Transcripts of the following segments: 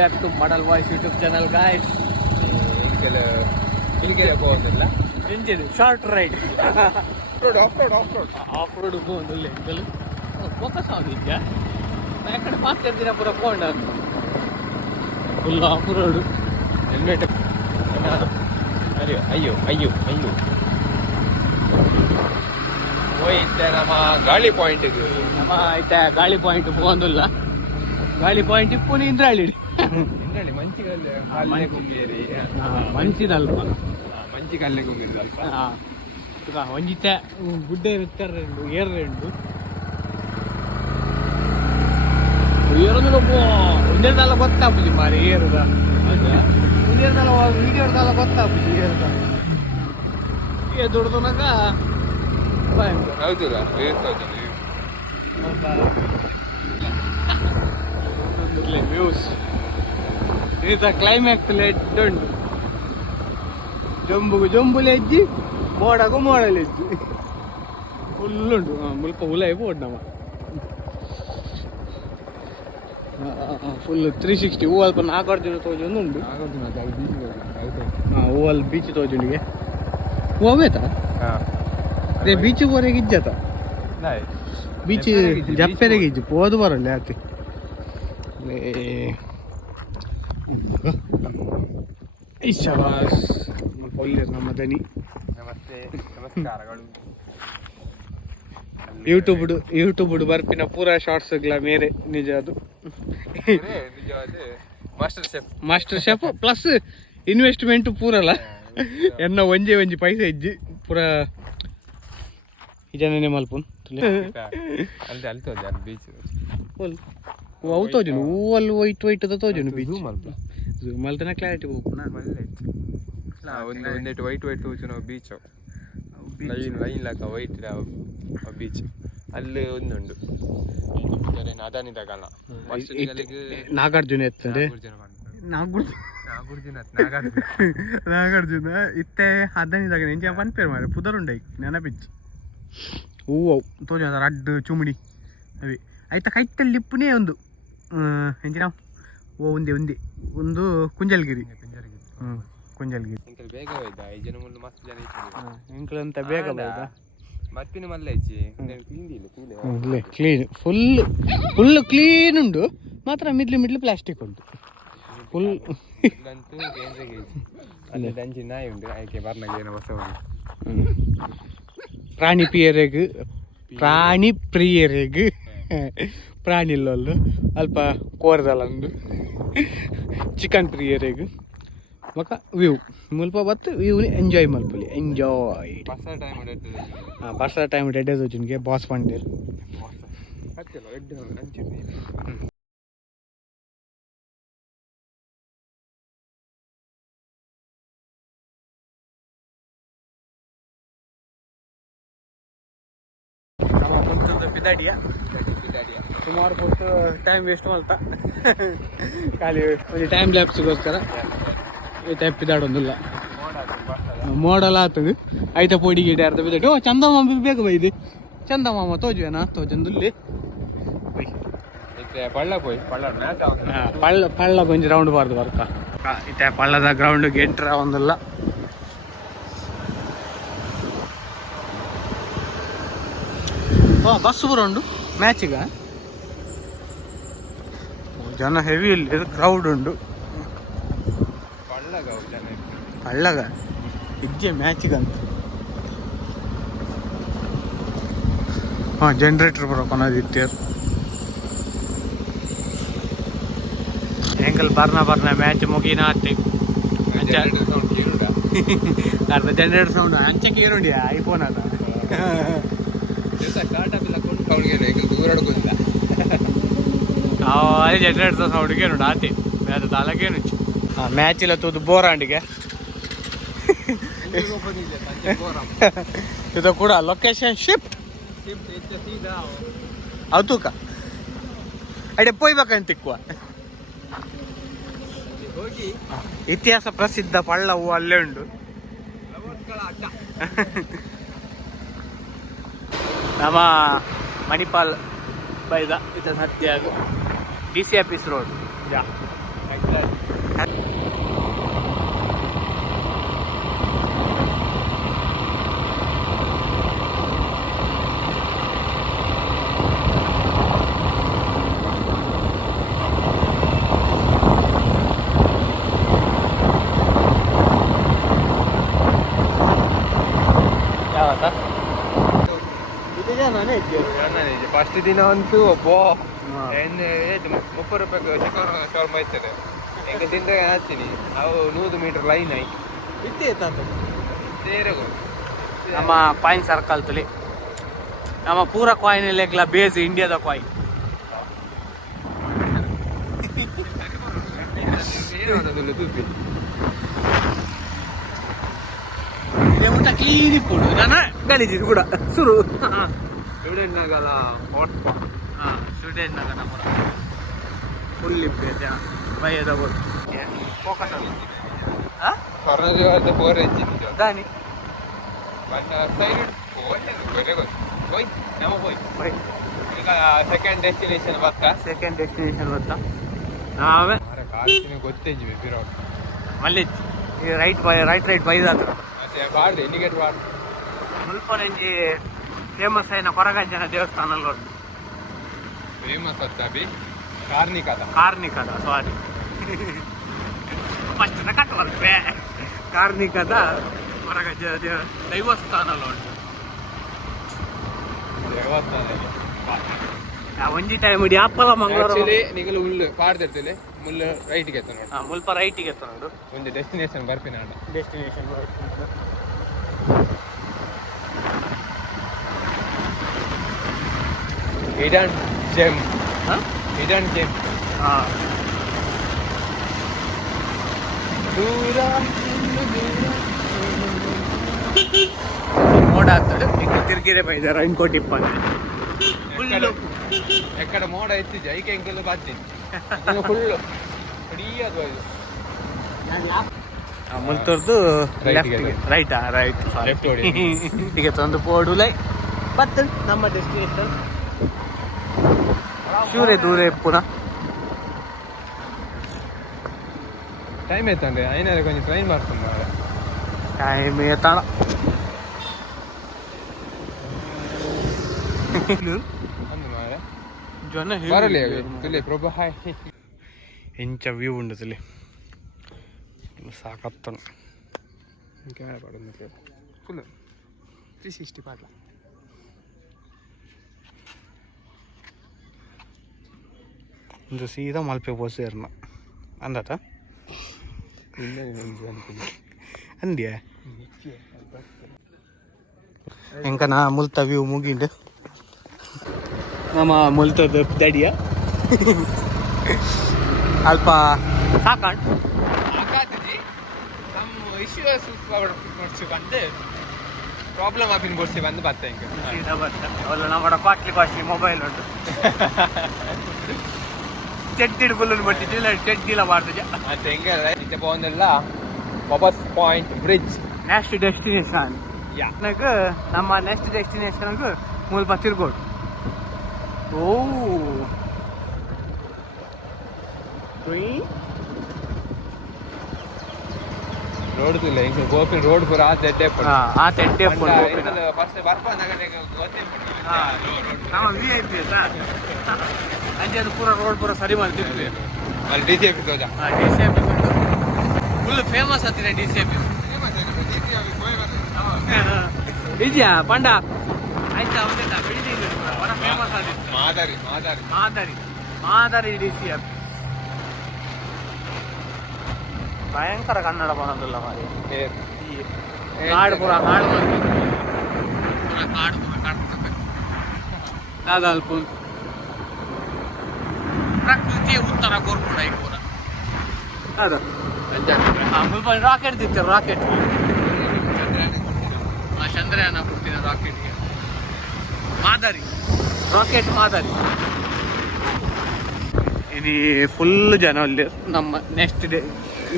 Back to model voice YouTube channel guys. Engine short ride off road ಹೋಗುದಿಲ್ಲ ಎಂಕಲ್ focus ಆಗಿದ್ಯಾ ಯಾಕಡೆ fast ಇರ್ತೀರ ಪೂರ phone full off road helmet. ಅಯ್ಯೋ ಅಯ್ಯೋ ಅಯ್ಯೋ ಹೋಯ್ತೆ ನಮ್ಮ ಗಾಳಿ ಪಾಯಿಂಟ್ಗೆ. ನಮ್ಮ ಆಯ್ತಾ ಗಾಳಿ ಪಾಯಿಂಟ್ ಹೋಗೋದಿಲ್ಲ. ಗಾಳಿ ಪಾಯಿಂಟ್ ಇಪ್ಪು ಇಂದ್ರಾಳಿ ಮಂಚಿದಲ್ಪ ಮಂಚಿಗಲ್ಲೇ ಗುಮ್ಮಿರಲ್ಪ ಒಂಜಿತೆ ಗುಡ್ಡ ಇರುತ್ತಾರೆ ಏರ್ರೆಂಡು ಏರೋದು ಒಂದೇದಲ್ಲ ಗೊತ್ತಾಗ್ಬಿಡಿ ಮಾರಿ ಏರುದ ಒಂದೇದಲ್ಲ ವೀಡಿಯೋದಲ್ಲ ಗೊತ್ತಾಗ್ಬಿಡಿ ಏರುದ ಏ ದೊಡ್ಡದನಾಗ ಹೌದಿಲ್ಲ ವ್ಯೂಸ್ ಇದು ಕ್ಲೈಮ್ಯಾಕ್ಸ್ ಲೆಡ್ಡುಂಡು ಜಂಬುಗು ಜಂಬುಲೆಜ್ಜಿ ಮೋಡಗು ಮೋಡಲೆಜ್ಜಿ ಫುಲ್ಲುಂಡು ಮುಲ್ಪ ಉಲಾಯಿ ಬೋಡ್ ನಮ್ಮ ಫುಲ್ 360 ಹೂವಲ್ಪ ನಾಗಾರ್ಜುನ ತೋಜೊಂದು ಉಂಡು. ಹೂವಲ್ ಬೀಚ್ ತೋಜುಂಡಿಗೆ ಹೂವೇತಾ ಅದೇ ಬೀಚ್ ಹೊರಗೆ ಇಜ್ಜತ ಬೀಚ್ ಜಪ್ಪೆರೆಗೆ ಇಜ್ಜು ಹೋದು ಬರಲ್ಲ ಯಾಕೆ ನಮ್ಮ ದನಿ. ನಮಸ್ತೆ ನಮಸ್ಕಾರಗಳು. ಯೂಟ್ಯೂಬ್ ಬರ್ಪಿನ ಪೂರಾ ಶಾರ್ಟ್ಸ್ಗಳ ಮೇರೆ ನಿಜ ಅದು ಮಾಸ್ಟರ್ ಶೆಫ್ ಪ್ಲಸ್ ಇನ್ವೆಸ್ಟ್ಮೆಂಟ್ ಪೂರಲ್ಲ ಎನ್ನ ಒಂಜಿ ಪೈಸೆ ಇಜ್ಜಿ ಪೂರ ಇದನ್ನೇ ಮಲ್ಪುನ್ ಅವು ತೋಜುನು ಹೂವಲ್ಲಿ ವೈಟ್ ತೋಜುನು ಬೀಚ್ ಮಲ್ತನ ಕ್ಲಾರಿಟಿ ಹೋಗ್ನ ಒಂದೇಟು ವೈಟ್ ತೋಜು ನಾವು ಬೀಚ್ ಲೈನ್ ಲಾಕ ವೈಟ್ ಬೀಚ್ ಅಲ್ಲಿ ಒಂದುಂಡು ಅದಾನಿದಾಗಲ್ಲ ನಾಗಾರ್ಜುನ ಎತ್ತಂಡೆ ನಾಗಾರ್ಜುನ ಇತ್ತೆ ಅದಾನಿದಾಗ ಎಂಜ ಪನ್ಪೇರ್ ಮಾರೆ ಪುದರುಂಡೈ ನೆನಪಿಚ್ಚಿ ಹೂವು ತೋಜು ಅದ ರಡ್ಡು ಚುಮುಡಿ ಅವಿ ಆಯ್ತ ಕೈತಲ್ಲಿ ಲಿಪ್ಪುನೇ ಒಂದು ಎಂಜಿನ ಒಂದೇ ಒಂದು ಕುಂಜಲ್ಗಿರಿ ಕುಂಜಲ್ಗಿರಿ ಬೇಗ ಹೋಯ್ತಾ 5 ಜನ ಮುಂದೆ ಮಸ್ತ್ ಜನ ಎಂಕ್ಲಂತ ಬೇಗ ಹೋಯ್ತಾ ಮತ್ತಿನ ಮಲ್ಲೆಚ್ಚಿ ಕ್ಲೀನ್ ಫುಲ್ ಕ್ಲೀನ್ ಉಂಡು ಮಾತ್ರ ಮಿಡ್ಲು ಪ್ಲಾಸ್ಟಿಕ್ ಉಂಟು ಫುಲ್ ಅಂತೂ ಅಲ್ಲಿ ದಂಚಿ ನಾಯಿ ಉಂಟು ಆಯ್ಕೆ ಬರ್ನಾಗ ಏನೋ ಹೊಸ ಪ್ರಾಣಿ ಪ್ರಿಯರೆಗ್ ಪ್ರಾಣಿ ಇಲ್ಲೊಂದು ಅಲ್ಪ ಕೋರದಲ್ಲೊಂದು ಚಿಕನ್ ಪ್ರಿಯರೆಗ್ ಮಕ್ಕ ವ್ಯೂ ಮುಲ್ಪ ಬತ್ತು ವ್ಯೂ ಎಂಜಾಯ್ ಮಲ್ಪಲಿ ಎಂಜಾಯ್ ಬರ್ಸ ಟೈಮ್ ರೆಡ್ ತೋಜುನ್ಗೆ ಬಾಸ್ ಪಂಡೇರ್ ಬಿದಾಡಿಯ ಸುಮಾರು ಕೊಟ್ಟು ಟೈಮ್ ವೇಸ್ಟ್ ಮಾಡ್ತಾ ಖಾಲಿ ಒಂದು ಟೈಮ್ ಲ್ಯಾಪ್ಸ್ಗೋಸ್ಕರ ಈ ಟೈಪ್ ಬಿದಾಡೊಂದಿಲ್ಲ ಮೋಡಲ್ಲ ಆಗ್ತದೆ ಐತ ಪೋಡಿ ಗಿಡ ಅರ್ಧ ಬಿದ್ದಾಡಿ ಓ ಚಂದಮಾಮ ಬೇಗ ಬೈದೆ ಚಂದಮಾಮ ತೋಜುವೇನಾ ತೋಜಂದುಲ್ಲಿ ಪಳ್ಳ ಕೊಂಚ ರೌಂಡ್ ಬಾರ್ದು ಬರ್ಕ ಇತ್ತೆ ಪಳ್ಳದ ಗ್ರೌಂಡ್ಗೆ ಎಂಟ್ರ ಒಂದಿಲ್ಲ. ಬಸ್ ಬರೋಂಡು ಮ್ಯಾಚಿಗ ಜನ ಹೆವಿ ಇಲ್ಲಿ ಕ್ರೌಡ್ ಉಂಡು ಪಳ್ಳಗ ಇಜ್ಜೆ ಮ್ಯಾಚಿಗಂತ ಜನರೇಟರ್ ಬರೋಕೊನದಿತ್ತೇರು ಹೆಂಗಲ್ ಬರ್ನ ಮ್ಯಾಚ್ ಮುಗಿನ ಆತಿ ಅರ್ಧ ಜನರೇಟರ್ ಸೌಂಡ್ ಅಂಚೆ ಕೀರುಂಡಿ ಐಫೋನ್ ಅದ ಅದೇ ಜನರೇಟರ್ ಸೌಂಡ್ಗೆ ನೋಡಿ ಆತಿ ಮ್ಯಾಚ್ ತಾಲೂಕೇನು ಮ್ಯಾಚ್ ಇಲ್ಲ ತೂದು ಬೋರಾಂಡಿಗೆ ಇದು ಕೂಡ ಲೊಕೇಶನ್ ಶಿಫ್ಟ್ ಅವತೂಕ ಅಡೆ ಪೋಯ್ಬೇಕಂತಿಕ್ಕುವ ಇತಿಹಾಸ ಪ್ರಸಿದ್ಧ ಪಳ್ಳವು ಅಲ್ಲೇ ಉಂಟು. ನಮ್ಮ ಮಣಿಪಾಲ್ ಬೈದ ಇದು ಸತ್ಯ DC ಆಫೀಸ್ ರೋಡ್ ಯಾ ಫಸ್ಟ್ ದಿನ ಅಂತೂ ಒಬ್ಬ ₹30 ಚಿಕನ್ ಶಾರ್ಮ ಇರ್ತದೆ ಹೆಂಗೆ ತಿಂದ್ರೆ ಹಾಕ್ತೀನಿ ನಾವು 100 ಮೀಟರ್ ಲೈನ್ ಆಯ್ತು ನಮ್ಮ ಕಾಯಿನ್ ಸರ್ಕಲ್ ತುಲಿ ನಮ್ಮ ಪೂರ ಕಾಯಿನ್ ಲೆಕ್ಕಲ ಬೇಸ್ ಇಂಡಿಯಾದ ಕಾಯಿನ್ ಊಟ ಕ್ಲೀನ್ ಇಪ್ಪುಡು ನಾನು ಗಲೀಜಿದು ಕೂಡ ಸುರು ಸ್ಟೂಡೆಂಟ್ ನಗಲ ಹಾಟ್ಸ್ಪಾಟ್ ಸ್ಟೂಡೆಂಟ್ ನಗ ನಮ್ಮ ಫುಲ್ ಇಪ್ಪೈತೆ ಬೈಯದ ಬೋರ್ಡ್ ಫೋಕಸ್ ಸ್ವರ್ಣದೇವದ 4 ಇಂಚಿನ ದಾನಿ ಸೈಡ್ ಈಗ ಸೆಕೆಂಡ್ ಡೆಸ್ಟಿನೇಷನ್ ಬರ್ತಾ ನಾವೇ ಗೊತ್ತಿದ್ವಿ ಬಿರೋ ಮಲ್ಲಿ ರೈಟ್ ಬೈದಾತ್ರ ಮತ್ತೆ ಬಾರ್ದು ಇಂಡಿಕೇಟ್ ಬಾರ್ದು ಸ್ವಲ್ಪ ನನಗೆ ಫೇಮಸ್ అయిన ಕೊರಗಜ್ಜನ ದೇವಸ್ಥಾನ ಫೇಮಸ್ ಅಬ್ಬಿ ಕಾರ್ನಿಕದ ಸಾರಿ ಫಸ್ಟ್ ಕಟ್ ಬರ್ತದೆ ಕಾರ್ನಿಕದ ಕೊರಗಜ್ಜನ ದೈವಸ್ಥಾನ ಒಂಜಿ ಟೈಮ್ ಇಡಿ ಆಪಲ ಮಂಗಳೂರು ನಿಗಲು ಉಳ್ಳು ಪಾಡ್ದಿರ್ತೇನೆ ಮುಳ್ಳು ರೈಟ್ಗೆ ಎತ್ತ ನೋಡಿ ಮುಲ್ಪ ರೈಟಿಗೆ ಎತ್ತ ನೋಡು ಒಂದು ಡೆಸ್ಟಿನೇಷನ್ ಬರ್ತೀನಿ ನಾನು ಡೆಸ್ಟಿನೇಷನ್ ಹಿಡನ್ ಜೆಮ್ ದೂರ ಮೋಡ ಆಗ್ತದೆ ಈಗ ತಿರ್ಗಿರೆ ಬೈದಾರ ಇಂಕೋಟಿ ಇಪ್ಪತ್ತು ಎಕ್ಕಡ ಮೋಡ ಎತ್ತಿದ್ದೆ ಐಕೆ ಎಂಕೆಲ್ಲ ಬಾತೀನಿ ಫುಲ್ಲು ಹೊಡಿಯೋದು ಇದು ಮುಲ್ತೂರ್ದು ರೈಟ್ ಲೆಫ್ಟ್ ಹೊಡಿ ಈಗ ತಂದು ಪೋಡು ಲೈ ಬತ್ತು ನಮ್ಮ ಡೆಸ್ಟಿನೇಷನ್ ಶೂರೆ ದೂರ ಪುನಃ ಟೈಮ್ ಆಯ್ತಂದ್ರೆ ಐನಾರು ಕೊಂಚ ಟ್ರೈನ್ ಮಾಡ್ಕೊಂಡು ಟೈಮ್ ಏತಾಣ ಒಂದು ಮಾರೆ ಜನ ಬರಲಿ ತುಲೆ ಪ್ರಭು ಹಾಯ್ ಎಂಚ ವ್ಯೂ ಉಂಡು ತುಲೆ ಸಾಕತ್ತನು ಫುಲ್ 360 ಪಾಡ್ಲ ಒಂದು ಸೀದಾ ಮಲ್ಪೆ ಬಸ್ ಏರ್ನ ಅಂದತ ಅಂದ್ಯಾ ಎಂಕನ ಮುಲ್ತ ವ್ಯೂ ಮುಗಿಂಡು ನಮ್ಮ ಮುಲ್ತದ ದಡಿಯ ಅಲ್ಪ ಸಾಕಾಣ್ ನಮ್ಮ ಇಶ್ಯೂಸ್ ನೋಡ್ಸಿಕೊಂಡು ಪ್ರಾಬ್ಲಮ್ ಆಪಿನ ಬೋಡ್ಸಿ ಬಂದು ಬರ್ತಾ ಹಿಂಗೆ ಸೀದಾ ಬರ್ತ ಅವಲ್ಲ ನಮ್ಮ ಕಾಸ್ಟ್ಲಿ ಮೊಬೈಲ್ ಉಂಟು ಚೆಡ್ಡಿಡ್ ಬುಲ್ಲನ್ ಬಟ್ಟಿದ್ದಿಲ್ಲ ಚೆಡ್ಡಿಲ್ಲ ಮಾಡ್ತಿದ್ದೆ ಮತ್ತೆ ಹೆಂಗೆ ನಿಜ ಬಂದೆಲ್ಲ ವಾಪಸ್ ಪಾಯಿಂಟ್ ಬ್ರಿಡ್ಜ್ ನೆಕ್ಸ್ಟ್ ಡೆಸ್ಟಿನೇಷನ್ ನನಗೆ ನಮ್ಮ ನೆಕ್ಸ್ಟ್ ಡೆಸ್ಟಿನೇಷನ್ಗೆ ಮುಲ್ಪ ತಿರ್ಗೋಡು ಓ ರೋಡ್ ಇಲ್ಲ ಹಿಂಗೆ ಗೋಪಿನ ರೋಡ್ ಪೂರ ಆ ತೆಡ್ಡೆ ಆ ತೆಡ್ಡೆ ಫಸ್ಟ್ ಬರ್ಬಂದಾಗ ನಮ್ಮ ವಿ ಐ ಪಿ ಅಂಜೆ ಅದು ಪೂರ ರೋಡ್ ಪೂರ ಸರಿ ಮಾಡ್ತಿದ್ವಿ ಅಲ್ಲಿ ಡಿ ಸಿ ಆಫೀಸ್ ಹೋದ ಡಿ ಸಿ ಆಫೀಸ್ ಉಂಟು ಫುಲ್ ಫೇಮಸ್ ಆಗ್ತಿದೆ ಡಿ ಸಿ ಆಫೀಸ್ ಇದೆಯಾ ಪಂಡ ಆಯ್ತಾ ಒಂದಿಲ್ಲ ಬಿಲ್ಡಿಂಗ್ ಹೊರ ಫೇಮಸ್ ಆಗಿತ್ತು ಮಾದರಿ ಡಿ ಸಿ ಆಫೀಸ್ ಭಯಂಕರ ಕನ್ನಡ ಬಂದಿಲ್ಲ ಮಾರಿ ಕಾಡು ಪೂರ ಕಾಡ್ತದೆ ಅಲ್ಪ ಪ್ರಕೃತಿಯ ಉತ್ತರ ಕೋರ್ಪುಡ ಈ ಪೂರ ಅದ ಮುಲ್ಪ ರಾಕೆಟ್ ದಿತ್ತು ರಾಕೆಟ್ ಚಂದ್ರಯಾನ ಕೊಡ್ತೀನಿ ರಾಕೆಟ್ಗೆ ರಾಕೆಟ್ ಮಾದರಿ ಇದು ಫುಲ್ ಜನ ಅಲ್ಲಿ ನಮ್ಮ ನೆಕ್ಸ್ಟ್ ಡೇ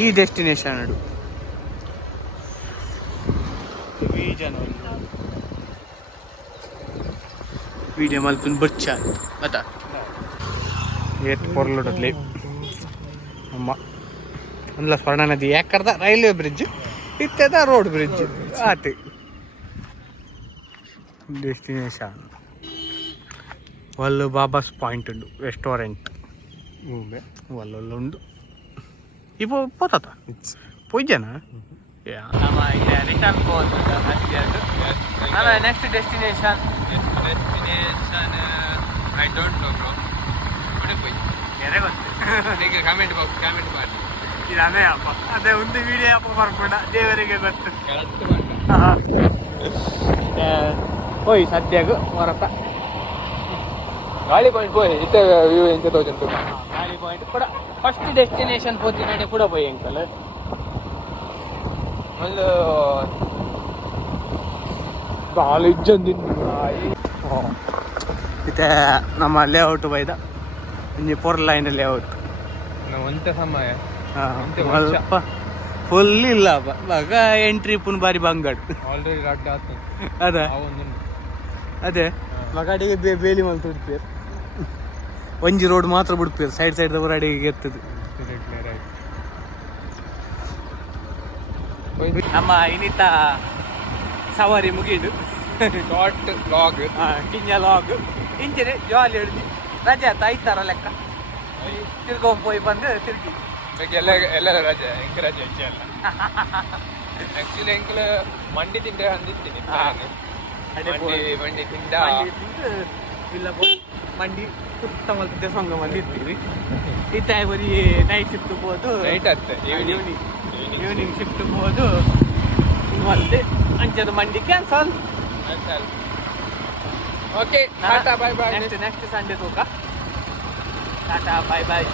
ಈ ಡೆಸ್ಟಿನೇಷನ್ ಅಡು ಈ ಜನ ವಿಡಿಯೋ ಮಲ್ಪನ್ ಬಚ್ಚ ಗೊತ್ತಾ ಏಟ್ ಪೊರ್ಲುಡಲ್ಲಿ ನಮ್ಮ ಒಂದ್ಲ ಸ್ವರ್ಣ ನದಿ ಯಾಕರ್ದ ರೈಲ್ವೆ ಬ್ರಿಡ್ಜ್ ಇತ್ತದ ರೋಡ್ ಬ್ರಿಡ್ಜ್ ಆತು ಡೆಸ್ಟಿನೇಷನ್ వల్లు బాబాస్ పాయింట్ ఉండు రెస్టారెంట్ వల్ల ఉండు ఇప్పుడు పోతా పోయినా return next destination I don't know bro ಇప్పుడే పోయి ಬೇರೆ ಗೊತ್ತು ಈಗ ಕಾಮೆಂಟ್ ಮಾಡಿ ಇದು ಅದೇ ಅಪ್ಪ ಅದೇ ಒಂದು ವಿಡಿಯೋ ಅಪ್ಪ ಬರ್ಕೊಂಡ ದೇವರಿಗೆ ಗೊತ್ತು ಕರೆಕ್ಟ್ ಹೋಯ್ ಸದ್ಯಗೂ ಹೊರತ ಗಾಳಿ ಪಾಯಿಂಟ್ పోయి ಇತ್ತ ವ್ಯೂ ಎಂತ ತೋಚಂತು ಗಾಳಿ ಪಾಯಿಂಟ್ ಕೂಡ ಫಸ್ಟ್ ಡೆಸ್ಟಿನೇಷನ್ ಪೋತಿನಾಡೆ ಕೂಡ పోయి ಅಂಕಲ್ ಒಂದು ಕಾಲೇಜ್ ಇತ್ತೆ ನಮ್ಮ ಲೇಔಟ್ ಬೈದ ಇಂಜಿ 4 ಲೈನ್ ಲೇಔಟ್ ನಾವು ಒಂತ ಸಮಯ ಸ್ವಲ್ಪ ಫುಲ್ ಇಲ್ಲ ಮಗ ಎಂಟ್ರಿ ಪುನ್ ಬಾರಿ ಬಂಗಡ್ ಆಲ್ರೆಡಿ ರಡ್ಡ ಆತು ಅದ ಅದೇ ಮಗಾಡಿಗೆ ಬೇಲಿ ಮಲ್ ತುಡ್ತೀರ್ ಒಂಜಿ ರೋಡ್ ಮಾತ್ರ ಬಿಡ್ತೀರ್ ಸೈಡ್ ಹೊರಡಿಗೆ ಎತ್ತದು ನಮ್ಮ ಇನ್ನಿತ ಸವಾರಿ ಮುಗಿದು ಶಾರ್ಟ್ ಲಾಗ್ ಕಿಂಜ ಲಾಗ್ ಇಂಚಿನ ಜಾಲಿ ಹಿಡಿದು ರಜೆ ಆಯ್ತು ಐತಾರ ಲೆಕ್ಕ ತಿರ್ಗೊಂಡ್ ಹೋಗಿ ಬಂದು ತಿರ್ಗಿ ಎಲ್ಲರ ರಜೆ ಎಂಕ ರಜೆ ಹೆಚ್ಚೆ ಅಲ್ಲ ಆಕ್ಚುಲಿ ಎಂಕಲ್ ಮಂಡಿ ತಿಂದ ಅಂದಿತ್ತೀನಿ ಮಂಡಿ ತಿಂದ ಇಲ್ಲ ಮಂಡಿ ಸುತ್ತ ಮಲ್ತಿದ್ದೆ ಸೊಂಗ ಬಂದಿರ್ತೀವಿ ಇತ್ತ ಬರೀ ನೈಟ್ ಶಿಫ್ಟ್ ಹೋದು ನೈಟ್ ಆಗುತ್ತೆ ಈವ್ನಿಂಗ್ ಶಿಫ್ಟ್ ಹೋದು ಮತ್ತೆ ಅಂಚದು ಮಂಡಿ ಕ್ಯಾನ್ಸಲ್ ಓಕೆ ಟಾಟಾ ಬಾಯ್ ಬಾಯ್ ನೆಕ್ಸ್ಟ್ ಸಂಡೇ ತೂಕ ಟಾಟಾ ಬಾಯ್ ಬಾಯ್